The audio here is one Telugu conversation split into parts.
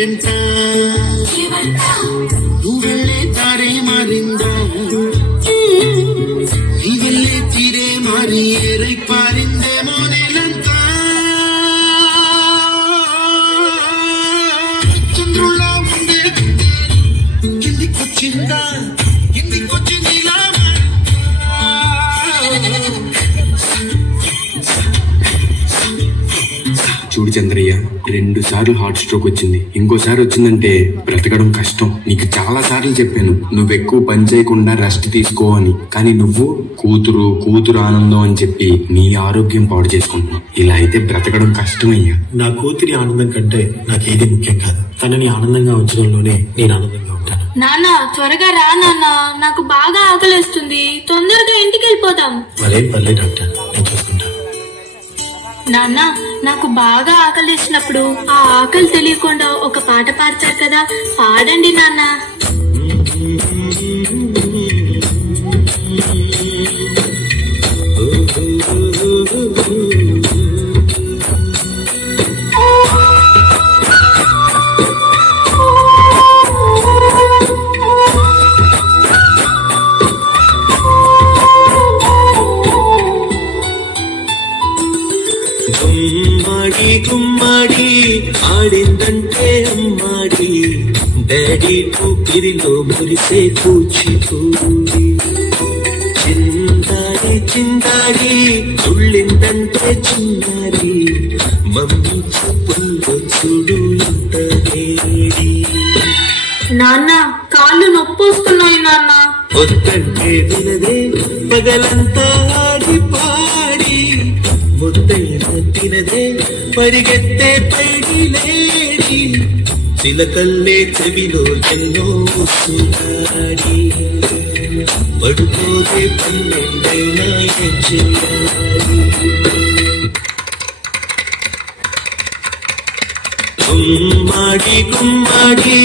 వెంట నువ్వెళ్ళే తారే మారిందా నీ వెళ్ళే తీరే మారి ఏరై పారిందేమో నేనంతా చంద్రుల్లో ఉండే కిందికొచ్చిందా కిందికొచ్చింది ఇలా చూడు చంద్రయ్య 2 సార్లు హార్ట్ స్ట్రోక్ వచ్చింది. ఇంకోసారి వచ్చిందంటే బ్రతకడం కష్టం. నీకు చాలా సార్లు చెప్పాను నువ్వెక్కువ పని చేయకుండా రెస్ట్ తీసుకో అని. కానీ నువ్వు కూతురు ఆనందం అని చెప్పి నీ ఆరోగ్యం పాడు చేసుకుంటున్నావు. ఇలా అయితే బ్రతకడం కష్టమయ్యా. నా కూతురి ఆనందం కంటే నాకేది ముఖ్యం కాదు. తనని ఆనందంగా ఉంచడంలోనే నేను ఆనందంగా ఉంటాను. నాన్న త్వరగా రా నాన్న, నాకు బాగా ఆకలిస్తుంది. తొందరగా ఇంటికి వెళ్ళిపోదాం. మరేం పర్లేదు డాక్టర్, నేను చూసుకుంటాను. నాన్న నాకు బాగా ఆకలిసినప్పుడు ఆ ఆకలి తెలియకుండా ఒక పాట పాడతారు కదా, పాడండి నాన్న. గుమ్మడి ఆడిందంటే అమ్మాడి డాడీ ఊపిరిలో మురిసే కూచిపూడి చిందాడి చుళ్ళిందంటే చిన్నారి మమ్మీ చెప్పుల్లో చూడు ఇంత వేడి. నాన్న కాళ్ళు నొప్పొస్తున్నాయి నాన్న. వద్దంటే వినదే పగలంతా ఆడి పాడి ముద్దైన తినదే పరిగెత్తే పైడి లేడి చిలకల్లే చెవిలో ఎన్నో సునాడి పడుకోదే పన్నెండైనా ఏం చెయ్యాలి. గుమ్మాడి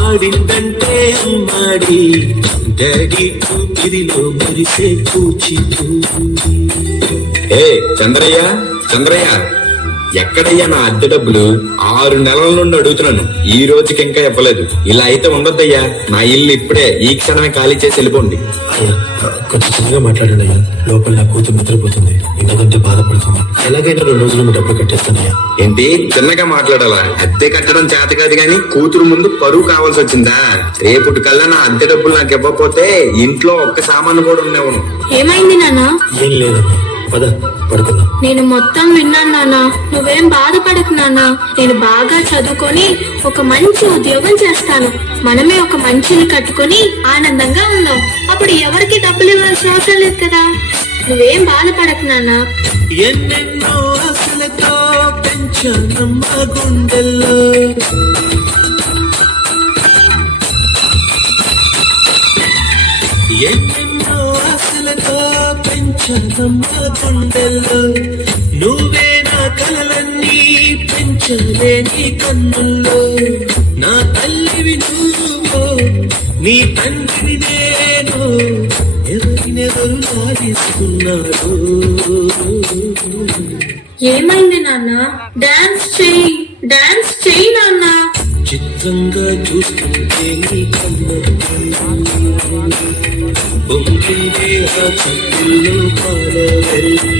ఆడిందంటే అమ్మాడి డాడీ కూపిరిలో మురిసే కూచిపూడి. ఏ చంద్రయ్య ఎక్కడయ్యా నా అద్దె డబ్బులు? 6 నెలల నుండి అడుగుతున్నాను, ఈ రోజుకి ఇంకా ఇవ్వలేదు. ఇలా అయితే ఉండొద్దయ్యా. నా ఇల్లు ఇప్పుడే ఈ క్షణమే ఖాళీ చేసి వెళ్ళిపోండి. అయ్యా కొంచెం చిన్నగా మాట్లాడండి అయ్యా. లోపల నా కూతురు నిద్రపోతుంది, ఎందుకంటే బాధపడుతుంది. ఎలాగైనా 2 రోజులు డబ్బులు కట్టేస్తానయ్యా. ఏంటి చిన్నగా మాట్లాడాలా? అద్దె కట్టడం చేత కాదు గాని కూతురు ముందు పరువు కావాల్సి వచ్చిందా? రేపటి కల్లా నా అద్దె డబ్బులు నాకు ఇవ్వకపోతే ఇంట్లో ఒక్క సామాను కూడా ఉండేవను. ఏమైంది నాన్న? ఏం లేదమ్మా, పద పడుకుందాం. నేను మొత్తం విన్నాను నాన్న, నువ్వేం బాధపడకు నాన్న. నేను బాగా చదువుకొని ఒక మంచి ఉద్యోగం చేస్తాను. మనమే ఒక మంచిని కట్టుకొని ఆనందంగా ఉందాం. అప్పుడు ఎవరికి డబ్బులు ఇవ్వాల్సిన అవసరం లేదు కదా. నువ్వేం బాధపడకు నాన్న. ఎన్నెన్నో ఆశలతో పెంచానమ్మ గుండెల్లో ఎన్నెన్నో ఆశలతో పెంచానమ్మ గుండెల్లో నువ్వే నా కలలన్నీ పెంచలే నీ కన్నుల్లో. నా తల్లివి నువ్వు, నీ తండ్రిని నేను, ఎవరినెవరు లాలిస్తున్నారు. ఏమైంది నాన్న? డాన్స్ చెయ్యి నాన్న. చిత్రంగా చూస్తుంటే నీ కన్ను బొంకిందే ఆ చెట్టుల్లో పాలవెల్లి.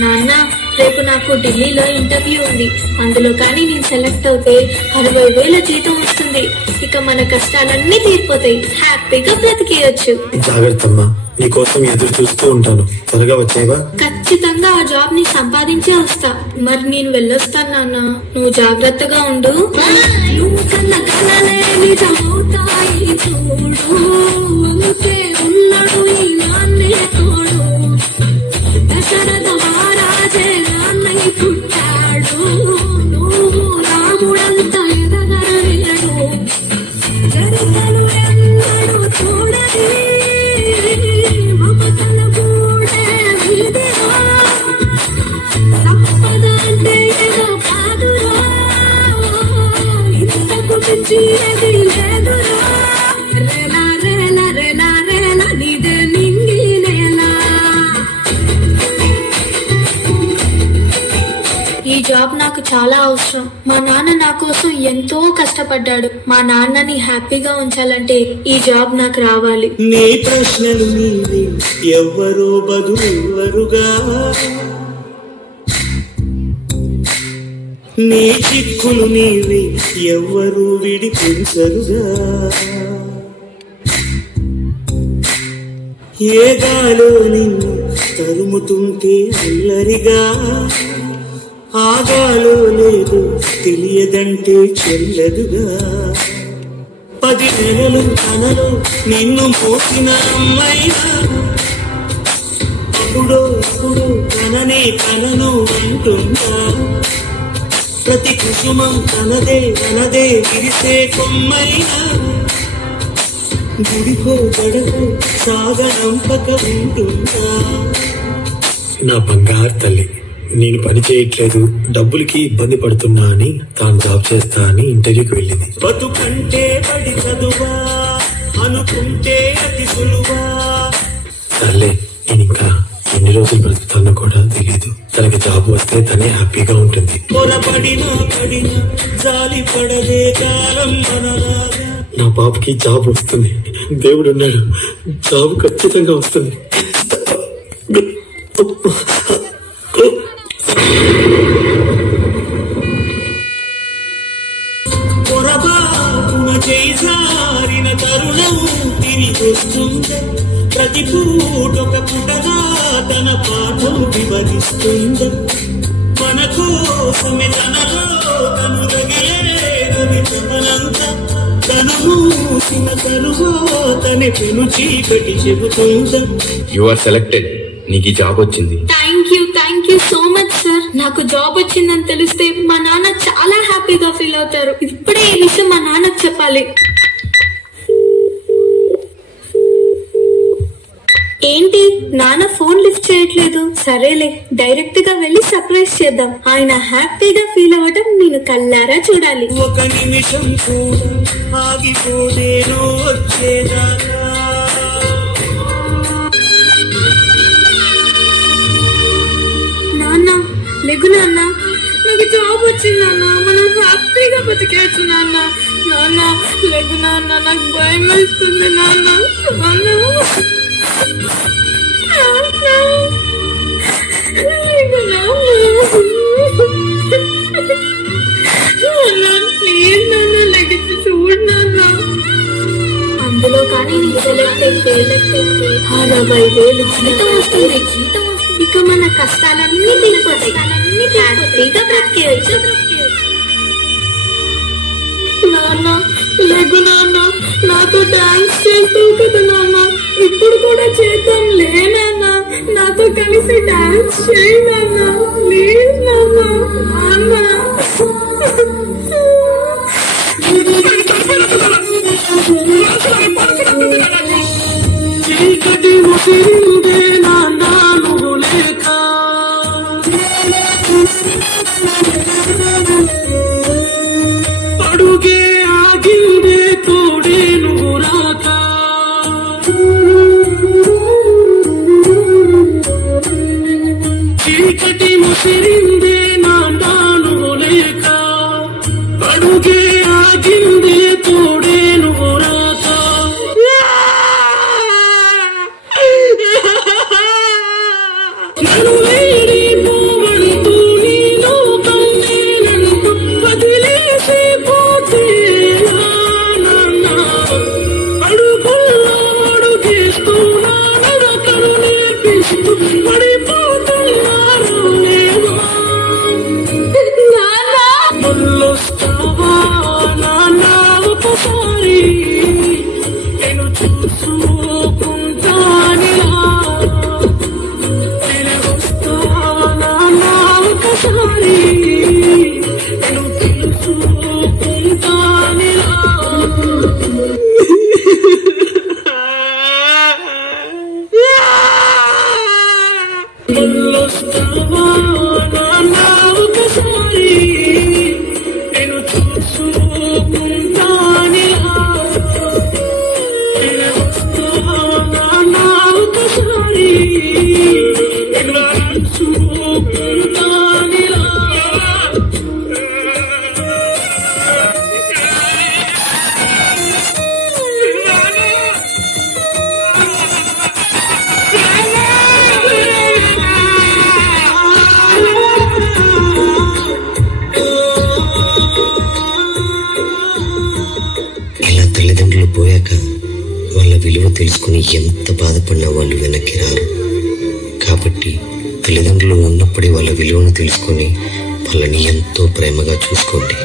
నాన్న రేపు నాకు ఢిల్లీలో ఇంటర్వ్యూ ఉంది. అందులో కానీ నేను సెలెక్ట్ అవుతే 60,000 జీతం వస్తుంది. ఇక మన కష్టాలన్నీ తీరిపోతాయి, హ్యాపీగా బ్రతికేయచ్చు. జాగ్రత్తమ్మా, నీకోసం ఎదురు చూస్తూ ఉంటాను. త్వరగా వచ్చేవా? ఖచ్చితంగా ఆ జాబ్ ని సంపాదించే వస్తా. మరి నేను వెళ్ళొస్తాను నాన్న, నువ్వు జాగ్రత్తగా ఉండు. నువ్వు కన్న కలలే నిజమవుతాయి చూడు, అంతే ఉన్నాడు ఈ నాన్నే తోడు. దశరథ మహారాజే నాన్నై పుట్టాడు, నువ్వు రాముడంత ఎదగలేడు. చరితలు ఎన్నడు చూడని మమతల గూడే వీధిలో, సంపద అంటే ఏదో కాదురా, ఇంతకు మించి ఏది లేదురా. రేలా రేలా రేలా రేలా నీదే నింగి నేలా. ఈ జాబ్ నాకు నాకు చాలా అవసరం. మా నాన్న నా కోసం ఎంతో కష్టపడ్డాడు. మా నాన్నని హ్యాపీగా ఉంచాలంటే ఈ జాబ్ నాకు రావాలి. నీ ప్రశ్నలు నీవే, ఎవ్వరో బదులెవ్వరుగా. నీ చిక్కులు నీవే, ఎవ్వరూ విడిపించరుగా. ఏ గాలో నిన్ను తరుముతుంటే అల్లరిగా, ఆగాలో లేదు తెలియదంటే చెల్లదుగా. 10 నెలలు తనలో నిన్ను మోసిన అమ్మైనా, అప్పుడో ఇప్పుడు తనను అంటుందా. ప్రతి కుసుమం తనదే విరిసే కొమ్మైనా, గుడికో గడకో సాగనంపక ఉంటుందా. నా బంగారు తల్లి, నేను పని చేయట్లేదు, డబ్బులకి ఇబ్బంది పడుతున్నా అని తాను జాబ్ చేస్తా అని ఇంటర్వ్యూకి వెళ్ళింది. బతుకంటే పడి చదువా అనుకుంటే అతి సులువా. సర్లే, నేను ఇంకా ఎన్ని రోజులు బ్రతుకుతానో కూడా తెలియదు. తనకి జాబ్ వస్తే తనే హ్యాపీగా ఉంటుంది. పొరపడినా జాలి పడదే కాలం మనలాగా. నా పాపకి జాబ్ వస్తుంది, దేవుడు ఉన్నాడు, జాబ్ ఖచ్చితంగా వస్తుంది. పొరపాటున చేసారిన తరుణం తిరిగొస్తుందా. ప్రతి పూటొక పుటగా తన పాఠం వివరిస్తుందా. మన కోసమే తనలో తను రగిలేదని తమనంతా, తను మూసిన తరువాతనే పెను చీకటి చెబుతుందా. యు ఆర్ సెలెక్టెడ్, నీకు ఈ జాబ్ వచ్చింది. Thank you so much sir. నాకు జాబ్ వచ్చిందని తెలిస్తే మా నాన్న చాలా హ్యాపీగా ఫీల్ అవుతారు. ఇప్పుడే ఈ విషయం మా నాన్నకు చెప్పాలి. ఏంటి నాన్న ఫోన్ లిఫ్ట్ చేయట్లేదు? సరేలే, డైరెక్ట్ గా వెళ్లి సర్ప్రైజ్ చేద్దాం. ఆయన హ్యాపీగా ఫీల్ అవ్వటం నేను కళ్ళారా చూడాలి. ఒక నిమిషం కూడా ఆగిపోదేనో వచ్చేదాకా. నాన్న లెగు నాన్న, నాకు జాబ్ వచ్చింది నాన్న, మనం హ్యాపీగా బతికేచ్చు నాన్న. నాన్న లెగు నాన్న, నాకు భయం వేస్తుంది నాన్న. ప్లీజ్ నాన్న లెగిసి చూడు నాన్న. అందులో కానీ నీకు సెలెక్ట్ అయితే 60,000 జీతం వస్తుంది. ఇక మన కష్టాలన్నీ తీరిపోతాయి, హ్యాపీగా బ్రతికేయచ్చు. నాన్న లెగు నాన్న, నాతో డాన్స్ చేస్తావు కదా నాన్న, ఇప్పుడు కూడా చేద్దాం లే నాన్న. నాతో కలిసి డాన్స్ చేయి నాన్న, ప్లీజ్ నాన్న. చీకటి ముసిరిందే నాన్న నువ్వు లేక. అడుగే ఆగిందే తోడే నువ్వు రాక. చీకటి ముసిరిందే నాన్న నువ్వు లేక. అడుగే ఆగిందే తోడే నువ్వు రాక. నన్ను వేడి పోవంటూ నీ లోకం నేనంటూ వదిలేసి పోతే నాన్న. అడుగుల్లో అడుగేస్తూ నా నడకలు నేర్పిస్తూ పడిపోతున్నారు నేవా. మళ్ళొస్తావా నాన్న ఒకసారి, నేను చూసుకుంటానిలా. ఒకసారి నేను తెలుసుకుంటానిలా. మళ్ళొస్తావా నాన్న ఒకసారి, నేను చూసుకుంటానిలా. వస్తావా నాన్న ఒకసారి, నేను చూసుకుంటానిలా. తల్లిదండ్రులు పోయాక వాళ్ళ విలువ తెలుసుకుని ఎంత బాధపడినా వాళ్ళు వెనక్కి రారు. కాబట్టి తల్లిదండ్రులు ఉన్నప్పుడే వాళ్ళ విలువను తెలుసుకొని వాళ్ళని ఎంతో ప్రేమగా చూసుకోండి.